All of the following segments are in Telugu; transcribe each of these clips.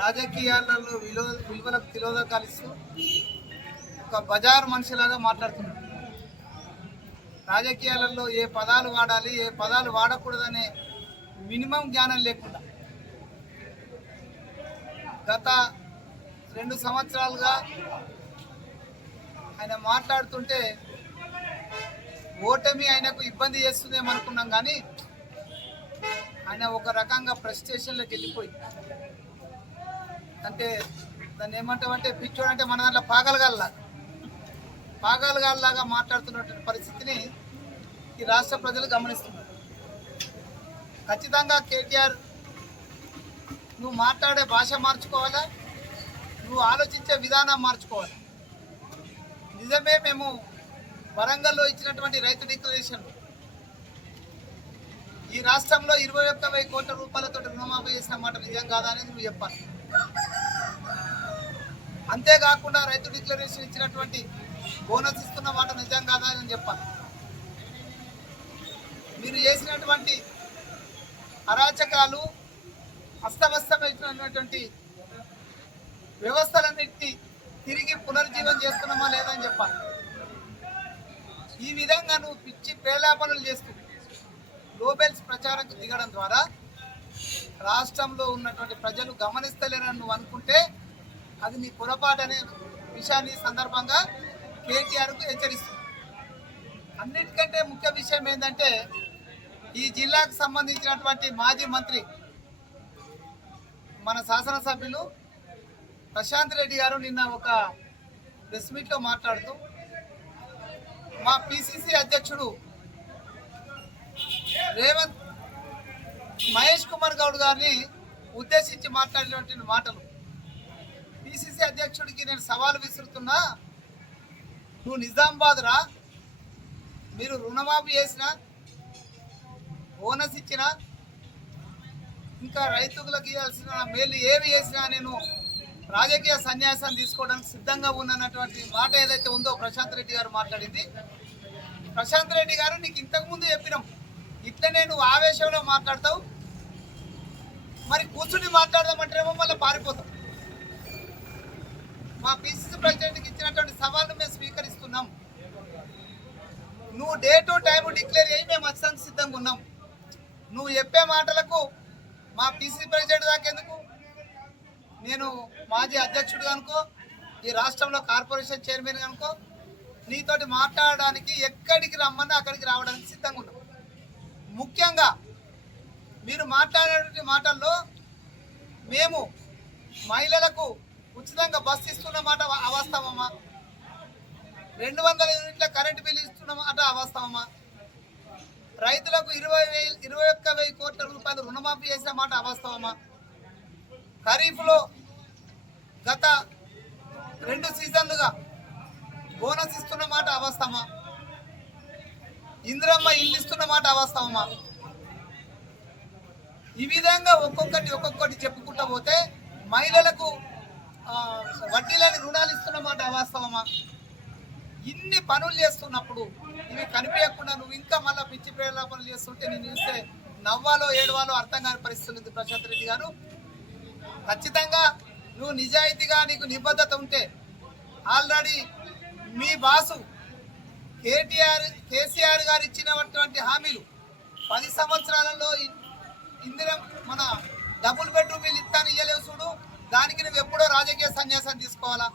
రాజకీయాలలో విలువలకు తిలోదకాలు ఇస్తూ ఒక బజారు మనిషిలాగా మాట్లాడుతున్నాడు. రాజకీయాలలో ఏ పదాలు వాడాలి, ఏ పదాలు వాడకూడదనే మినిమం జ్ఞానం లేకుండా గత 2 సంవత్సరాలుగా ఆయన మాట్లాడుతుంటే ఓటమి ఆయనకు ఇబ్బంది చేస్తుందేమనుకున్నాం, కానీ ఆయన ఒక రకంగా ఫ్రస్ట్రేషన్లోకి వెళ్ళిపోయి, అంటే దాన్ని ఏమంటామంటే పిచ్చోడు అంటే మన దాంట్లో పాగలగాల్లాగా మాట్లాడుతున్నటువంటి పరిస్థితిని ఈ రాష్ట్ర ప్రజలు గమనిస్తున్నారు. ఖచ్చితంగా కేటీఆర్, నువ్వు మాట్లాడే భాష మార్చుకోవాలా, నువ్వు ఆలోచించే విధానం మార్చుకోవాలి. నిజమే, మేము వరంగల్లో ఇచ్చినటువంటి రైతు డిక్లరేషన్ ఈ రాష్ట్రంలో 21,000 కోట్ల రూపాయలతో రుణమాఫీ చేసిన మాట నిజం కాదా అనేది నువ్వు చెప్పాలి. అంతేకాకుండా రైతు డిక్లరేషన్ ఇచ్చినటువంటి బోనస్ ఇస్తున్న మాట నిజం కాదా అని చెప్పాలి. మీరు చేసినటువంటి అరాచకాలు, అస్తవ్యస్తమైనటువంటి వ్యవస్థలన్నింటినీ తిరిగి పునరుజ్జీవం చేస్తున్నామా లేదని చెప్పాలి. ఈ విధంగా నువ్వు పిచ్చి ప్రేలాపనలు చేస్తూ గ్లోబల్స్ ప్రచారంకు దిగడం ద్వారా రాష్ట్రంలో ఉన్నటువంటి ప్రజలు గమనిస్తలేరని నువ్వు అనుకుంటే అది నీ పొరపాటు అనే విషయాన్ని సందర్భంగా కేటీఆర్కు హెచ్చరిస్తుంది. అన్నిటికంటే ముఖ్య విషయం ఏంటంటే, ఈ జిల్లాకు సంబంధించినటువంటి మాజీ మంత్రి, మన శాసనసభ్యులు ప్రశాంత్ రెడ్డి గారు నిన్న ఒక ప్రెస్ మీట్లో మాట్లాడుతూ మా పిసిసి అధ్యక్షుడు మహేష్ కుమార్ గౌడ్ గారిని ఉద్దేశించి మాట్లాడినటువంటి మాటలు, పిసిసి అధ్యక్షుడికి నేను సవాలు విసురుతున్నా, నువ్వు నిజామాబాద్ రా, మీరు రుణమాఫీ చేసినా, బోనస్ ఇచ్చినా, ఇంకా రైతులకు ఇవ్వాల్సిన మేలు ఏవి చేసినా నేను రాజకీయ సన్యాసం తీసుకోవడానికి సిద్ధంగా ఉన్నటువంటి మాట ఏదైతే ఉందో ప్రశాంత్ రెడ్డి గారు మాట్లాడింది. ప్రశాంత్ రెడ్డి గారు, నీకు ఇంతకుముందు చెప్పినాం, ఇట్లనే నువ్వు ఆవేశంలో మాట్లాడతావు, మరి కూర్చుని మాట్లాడదామంటేమో మళ్ళీ పారిపోతావు. మా పిసిసి ప్రెసిడెంట్కి ఇచ్చినటువంటి సవాళ్ళను మేము స్వీకరిస్తున్నాం. నువ్వు డే టు టైం డిక్లేర్ అయ్యి మేము వచ్చడానికి సిద్ధంగా ఉన్నాం. నువ్వు చెప్పే మాటలకు మా పిసిసి ప్రెసిడెంట్ దాకేందుకు, నేను మాజీ అధ్యక్షుడు కనుకో, ఈ రాష్ట్రంలో కార్పొరేషన్ చైర్మన్ కనుకో, నీతోటి మాట్లాడడానికి ఎక్కడికి రమ్మన్నా అక్కడికి రావడానికి సిద్ధంగా ఉన్నాం. ముఖ్యంగా మీరు మాట్లాడేటువంటి మాటల్లో మేము మహిళలకు ఉచితంగా బస్సు ఇస్తున్న మాట అవాస్తవమా? 200 యూనిట్ల కరెంటు బిల్లు ఇస్తున్న మాట అవాస్తవమా? రైతులకు 21,000 కోట్ల రూపాయలు రుణమాఫీ చేసిన మాట అవాస్తవమా? ఖరీఫ్లో గత 2 సీజన్లుగా బోనస్ ఇస్తున్న మాట అవాస్తవమా? ఇందిరమ్మ ఇల్లు ఇస్తున్న మాట అవాస్తవమా? ఈ విధంగా ఒక్కొక్కటి చెప్పుకుంటూ పోతే మహిళలకు వడ్డీలని రుణాలు ఇస్తున్న మాట అవాస్తవమా? ఇన్ని పనులు చేస్తున్నప్పుడు ఇవి కనిపించకుండా నువ్వు ఇంకా మళ్ళీ పిచ్చి ప్రేలాపనలు చేస్తుంటే నేను చూస్తే నవ్వాలో ఏడవాలో అర్థం కాని పరిస్థితి ఉంది. ప్రశాంత్ రెడ్డి గారు, ఖచ్చితంగా నువ్వు నిజాయితీగా, నీకు నిబద్ధత ఉంటే ఆల్రెడీ మీ బాసు కేసీఆర్ గారు ఇచ్చినటువంటి హామీలు 10 సంవత్సరాలలో మన డబుల్ బెడ్రూమ్ ఇల్లు ఇస్తాను ఇయ్యలేవు చూడు, దానికి నువ్వు ఎప్పుడో రాజకీయ సన్యాసం తీసుకోవాలా?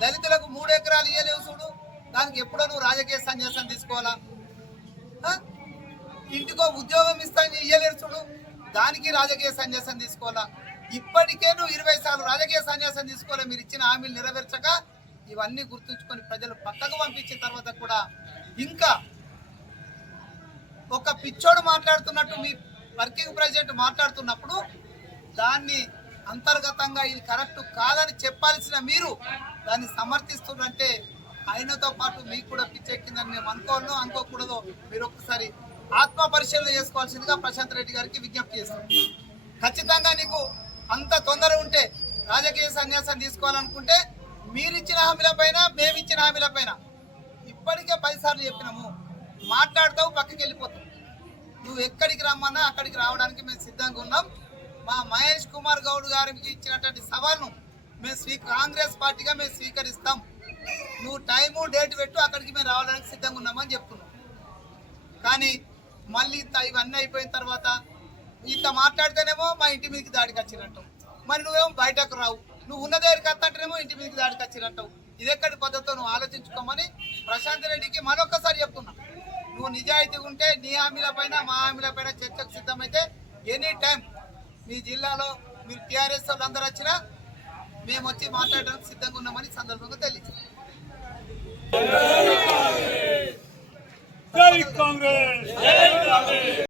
దళితులకు 3 ఎకరాలు ఇయ్యలేవు చూడు, దానికి ఎప్పుడో నువ్వు రాజకీయ సన్యాసం తీసుకోవాలా? ఇంటికో ఉద్యోగం ఇస్తాను ఇయ్యలేరు చూడు, దానికి రాజకీయ సన్యాసం తీసుకోవాలా? ఇప్పటికే నువ్వు 20 సార్లు రాజకీయ సన్యాసం తీసుకోవాలి. మీరు ఇచ్చిన హామీలు నెరవేర్చక ఇవన్నీ గుర్తుంచుకొని ప్రజలు పక్కకు పంపించిన తర్వాత కూడా ఇంకా ఒక పిచ్చోడు మాట్లాడుతున్నట్టు మీ వర్కింగ్ ప్రెసిడెంట్ మాట్లాడుతున్నప్పుడు దాన్ని అంతర్గతంగా ఇది కరెక్ట్ కాదని చెప్పాల్సిన మీరు దాన్ని సమర్థిస్తున్నారంటే ఆయనతో పాటు మీకు కూడా పిచ్చెక్కిందని మేము అనుకోవాలో అనుకోకూడదో మీరు ఒక్కసారి ఆత్మ పరిశీలన చేసుకోవాల్సిందిగా ప్రశాంత్ రెడ్డి గారికి విజ్ఞప్తి చేస్తాం. ఖచ్చితంగా నీకు అంత తొందర ఉంటే రాజకీయ సన్యాసం తీసుకోవాలనుకుంటే మీరిచ్చిన హామీలపైన, మేమిచ్చిన హామీలపైన ఇప్పటికే 10 సార్లు చెప్పినాము. మాట్లాడతావు, పక్కకి వెళ్ళిపోతావు. నువ్వు ఎక్కడికి రమ్మన్నా అక్కడికి రావడానికి మేము సిద్ధంగా ఉన్నాం. మా మహేష్ కుమార్ గౌడ్ గారికి ఇచ్చినటువంటి సవాల్ను మేము కాంగ్రెస్ పార్టీగా మేము స్వీకరిస్తాం. నువ్వు టైము డేట్ పెట్టు, అక్కడికి మేము రావడానికి సిద్ధంగా ఉన్నామని చెప్తున్నాం. కానీ మళ్ళీ ఇవన్నీ అయిపోయిన తర్వాత ఇంత మాట్లాడితేనేమో మా ఇంటి మీదకి దాడికి వచ్చినట్టు, మరి నువ్వేమో బయటకు రావు, నువ్వు ఉన్న దగ్గరికి వస్తాంటేనేమో ఇంటి మీదకి దాడికి వచ్చినట్టు. ఇది ఎక్కడి పద్ధతితో నువ్వు ఆలోచించుకోమని ప్రశాంత్ రెడ్డికి మరొకసారి చెప్తున్నా. నువ్వు నిజాయితీ ఉంటే నీ హామీలపైన మా హామీలపైన చర్చకు సిద్ధమైతే ఎనీ టైం మీ జిల్లాలో మీరు టీఆర్ఎస్ వాళ్ళు అందరూ వచ్చినా మేము వచ్చి మాట్లాడడానికి సిద్ధంగా ఉన్నామని సందర్భంగా తెలియజేస్తాం. జై కాంగ్రెస్.